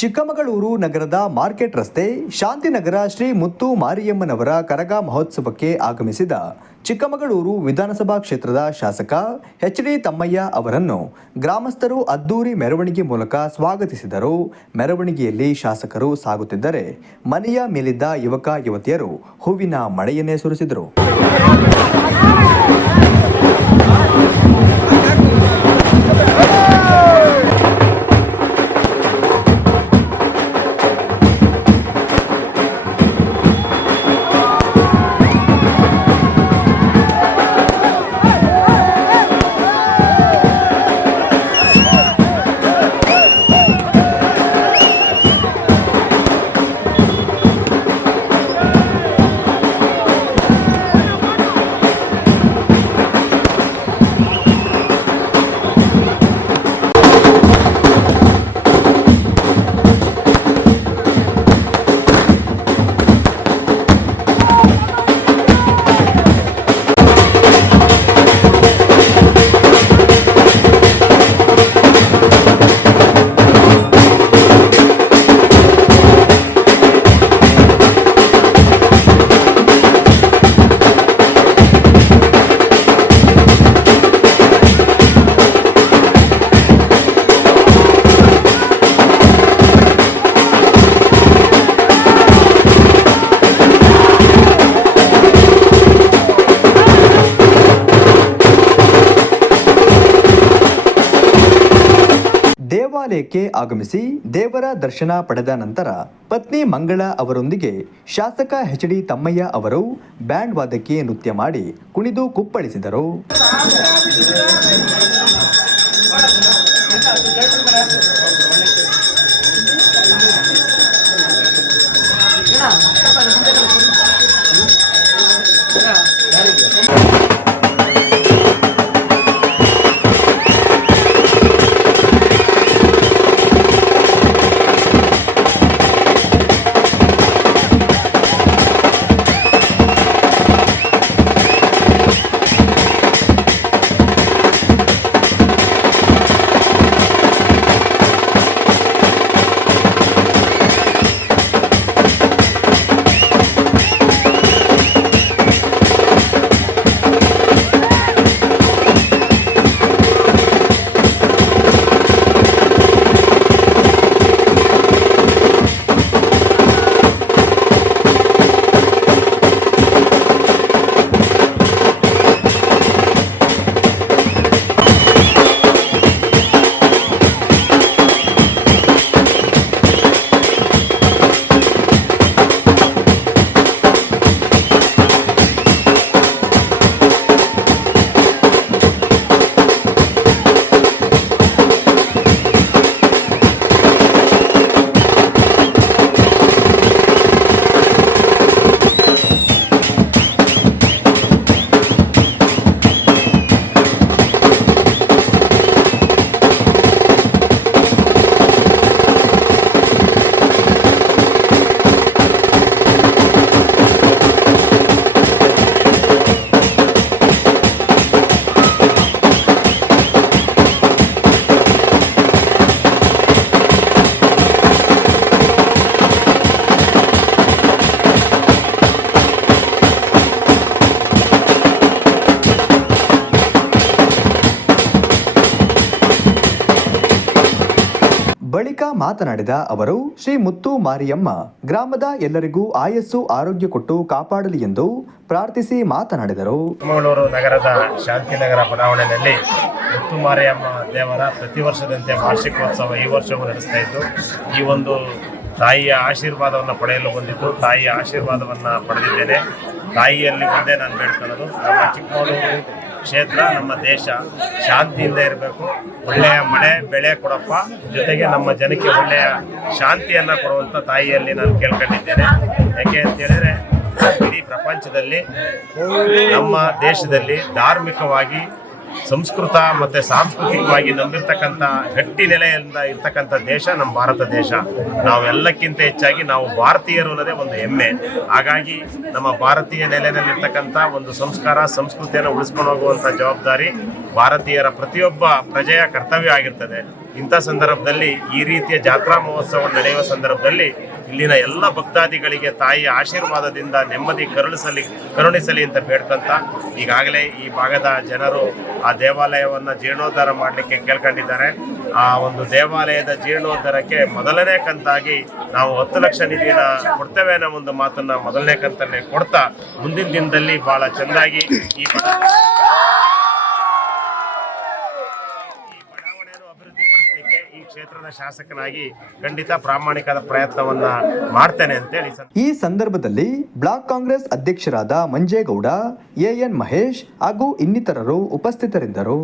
ಚಿಕ್ಕಮಗಳೂರು ನಗರದ ಮಾರ್ಕೆಟ್ ರಸ್ತೆ ಶಾಂತಿನಗರ ಶ್ರೀ ಮುತ್ತು ಮಾರಿಯಮ್ಮನವರ ಕರಗ ಮಹೋತ್ಸವಕ್ಕೆ ಆಗಮಿಸಿದ ಚಿಕ್ಕಮಗಳೂರು ವಿಧಾನಸಭಾ ಕ್ಷೇತ್ರದ ಶಾಸಕ ಎಚ್.ಡಿ. ತಮ್ಮಯ್ಯ ಅವರನ್ನು ಗ್ರಾಮಸ್ಥರು ಅದ್ದೂರಿ ಮೆರವಣಿಗೆ ಮೂಲಕ ಸ್ವಾಗತಿಸಿದರು. ಮೆರವಣಿಗೆಯಲ್ಲಿ ಶಾಸಕರು ಸಾಗುತ್ತಿದ್ದರೆ ಮನೆಯ ಮೇಲಿದ್ದ ಯುವಕ ಯುವತಿಯರು ಹೂವಿನ ಮಳೆಯನ್ನೇ ಸುರಿಸಿದರು. ದೇವಾಲಯಕ್ಕೆ ಆಗಮಿಸಿ ದೇವರ ದರ್ಶನ ಪಡೆದ ನಂತರ ಪತ್ನಿ ಮಂಗಳ ಅವರೊಂದಿಗೆ ಶಾಸಕ ಎಚ್.ಡಿ. ತಮ್ಮಯ್ಯ ಅವರು ಬ್ಯಾಂಡ್ ವಾದ್ಯಕ್ಕೆ ನೃತ್ಯ ಮಾಡಿ ಕುಣಿದು ಕುಪ್ಪಳಿಸಿದರು. ಬಳಿಕ ಮಾತನಾಡಿದ ಅವರು ಶ್ರೀ ಮುತ್ತು ಮಾರಿಯಮ್ಮ ಗ್ರಾಮದ ಎಲ್ಲರಿಗೂ ಆಯಸ್ಸು ಆರೋಗ್ಯ ಕೊಟ್ಟು ಕಾಪಾಡಲಿ ಎಂದು ಪ್ರಾರ್ಥಿಸಿ ಮಾತನಾಡಿದರು. ಚಿಕ್ಕಮಗಳೂರು ನಗರದ ಶಾಂತಿನಗರ ಬಡಾವಣೆಯಲ್ಲಿ ಮುತ್ತು ಮಾರಿಯಮ್ಮ ದೇವರ ಪ್ರತಿ ವರ್ಷದಂತೆ ವಾರ್ಷಿಕೋತ್ಸವ ಈ ವರ್ಷವೂ ನಡೆಸ್ತಾ ಇದ್ದು, ಈ ಒಂದು ತಾಯಿಯ ಆಶೀರ್ವಾದವನ್ನು ಪಡೆಯಲು ಬಂದಿದ್ದು, ತಾಯಿಯ ಆಶೀರ್ವಾದವನ್ನು ಪಡೆದಿದ್ದೇನೆ. ತಾಯಿಯಲ್ಲಿ ಒಂದೇ ನಾನು ಬೇಡ್ಕೊಳ್ಳೋದು, ನಮ್ಮ ಚಿಕ್ಕಮಗಳೂರು ಕ್ಷೇತ್ರ, ನಮ್ಮ ದೇಶ ಶಾಂತಿಯಿಂದ ಇರಬೇಕು. ಒಳ್ಳೆಯ ಮಳೆ ಬೆಳೆ ಕೊಡಪ್ಪ, ಜೊತೆಗೆ ನಮ್ಮ ಜನಕ್ಕೆ ಒಳ್ಳೆಯ ಶಾಂತಿಯನ್ನು ಕೊಡುವಂಥ ತಾಯಿಯಲ್ಲಿ ನಾನು ಕೇಳ್ಕೊಂಡಿದ್ದೇನೆ. ಯಾಕೆ ಅಂತ ಹೇಳಿದರೆ, ಇಡೀ ಪ್ರಪಂಚದಲ್ಲಿ ನಮ್ಮ ದೇಶದಲ್ಲಿ ಧಾರ್ಮಿಕವಾಗಿ ಸಂಸ್ಕೃತ ಮತ್ತು ಸಾಂಸ್ಕೃತಿಕವಾಗಿ ನಂಬಿರ್ತಕ್ಕಂಥ ಗಟ್ಟಿ ನೆಲೆಯಿಂದ ಇರ್ತಕ್ಕಂಥ ದೇಶ ನಮ್ಮ ಭಾರತ ದೇಶ. ನಾವೆಲ್ಲಕ್ಕಿಂತ ಹೆಚ್ಚಾಗಿ ನಾವು ಭಾರತೀಯರು ಅನ್ನೋದೇ ಒಂದು ಹೆಮ್ಮೆ. ಹಾಗಾಗಿ ನಮ್ಮ ಭಾರತೀಯ ನೆಲೆಯಲ್ಲಿರ್ತಕ್ಕಂಥ ಒಂದು ಸಂಸ್ಕಾರ ಸಂಸ್ಕೃತಿಯನ್ನು ಉಳಿಸ್ಕೊಂಡು ಹೋಗುವಂಥ ಜವಾಬ್ದಾರಿ ಭಾರತೀಯರ ಪ್ರತಿಯೊಬ್ಬ ಪ್ರಜೆಯ ಕರ್ತವ್ಯ ಆಗಿರ್ತದೆ. ಇಂಥ ಸಂದರ್ಭದಲ್ಲಿ ಈ ರೀತಿಯ ಜಾತ್ರಾ ಮಹೋತ್ಸವ ನಡೆಯುವ ಸಂದರ್ಭದಲ್ಲಿ ಇಲ್ಲಿನ ಎಲ್ಲ ಭಕ್ತಾದಿಗಳಿಗೆ ತಾಯಿಯ ಆಶೀರ್ವಾದದಿಂದ ನೆಮ್ಮದಿ ಕರುಣಿಸಲಿ ಅಂತ ಬೇಡ್ಕೊಂತ ಈಗಾಗಲೇ ಈ ಭಾಗದ ಜನರು ಆ ದೇವಾಲಯವನ್ನು ಜೀರ್ಣೋದ್ಧಾರ ಮಾಡಲಿಕ್ಕೆ ಕೇಳ್ಕೊಂಡಿದ್ದಾರೆ. ಆ ಒಂದು ದೇವಾಲಯದ ಜೀರ್ಣೋದ್ಧಾರಕ್ಕೆ ಮೊದಲನೇ ಕಂತಾಗಿ ನಾವು 10 ಲಕ್ಷ ನಿಧಿನ ಕೊಡ್ತೇವೆ ಅನ್ನೋ ಒಂದು ಮಾತನ್ನ ಮೊದಲನೇ ಕಂತಲ್ಲೇ ಕೊಡ್ತಾ ಮುಂದಿನ ದಿನದಲ್ಲಿ ಬಹಳ ಚೆಂದಾಗಿ ಈ ಬಡಾವಣೆಯನ್ನು ಅಭಿವೃದ್ಧಿಪಡಿಸಲಿಕ್ಕೆ ಈ ಕ್ಷೇತ್ರದ ಶಾಸಕನಾಗಿ ಖಂಡಿತ ಪ್ರಾಮಾಣಿಕದ ಪ್ರಯತ್ನವನ್ನ ಮಾಡ್ತೇನೆ ಅಂತೇಳಿ ಈ ಸಂದರ್ಭದಲ್ಲಿ ಬ್ಲಾಕ್ ಕಾಂಗ್ರೆಸ್ ಅಧ್ಯಕ್ಷರಾದ ಮಂಜೇಗೌಡ, ಎಎನ್ ಮಹೇಶ್ ಹಾಗೂ ಇನ್ನಿತರರು ಉಪಸ್ಥಿತರಿದ್ದರು.